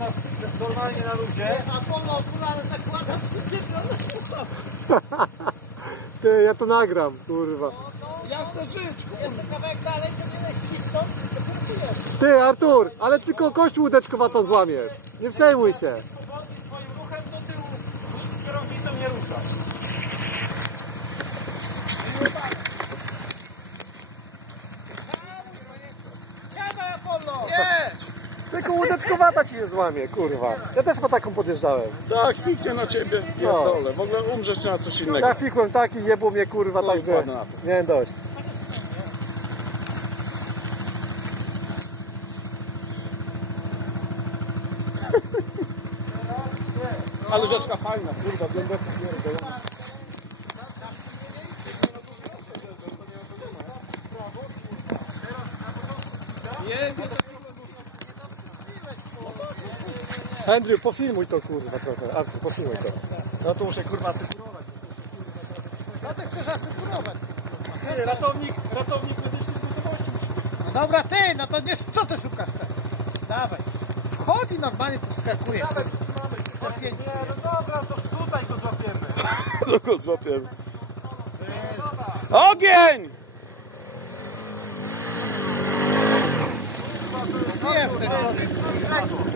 Na, normalnie na luzie. Apollo okulary zakładam, Ty, ja to nagram, kurwa. Jak to żyć? Jeszcze kawałek dalej, to nie kurczujesz. Ty, Artur, ale tylko kościół łódeczkowatą złamiesz. Nie przejmuj się. Swoim ruchem do tyłu. Nic kierownicą nie rusza. Siadaj Apollo! Tylko łódeczkowata ci nie złamie, kurwa. Ja też po taką podjeżdżałem. Tak, fiknie na ciebie. Pierdolę. W ogóle umrzesz na coś innego. Ja fikłem taki, jebło mnie, kurwa, No, także miałem dość. Ale rzeczka fajna, kurwa, głęboko pierdolona. Andrew, pofilmuj to, kurwa, trochę. Artur, pofilmuj to. No to muszę kurwa asykurować. No ty chcesz asykurować. Ty, ratownik, ratownik medyczny gotowości. No dobra, ty, no to nie, co ty szukasz teraz? Dawaj. Wchodzi normalnie, tu skakuje. Dawaj, trzymamy się. Zapięcie. Nie, no dobra, to tutaj go złapiemy. No go złapiemy. Ogień! Nie, wtedy.